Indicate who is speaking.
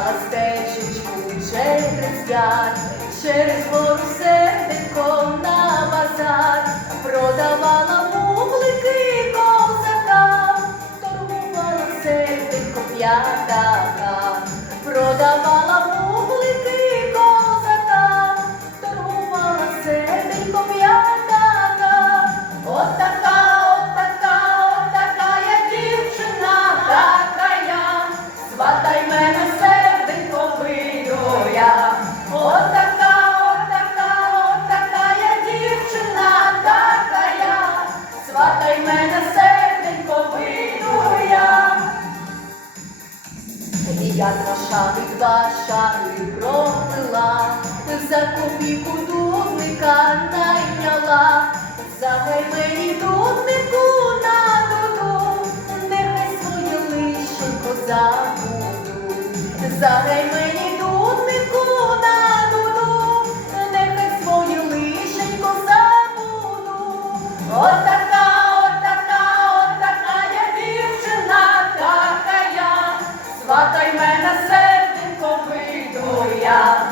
Speaker 1: Та стежечку через яр, через гору серденько на базар, продавала бублики козакам, торгувала серденько п'ятака. Я два шари, два шари пропила, за копійку дудника найняла, загай мені дуднику на доду, нехай свою лишенько забуду, загай мені. Та й мене серденько видуя,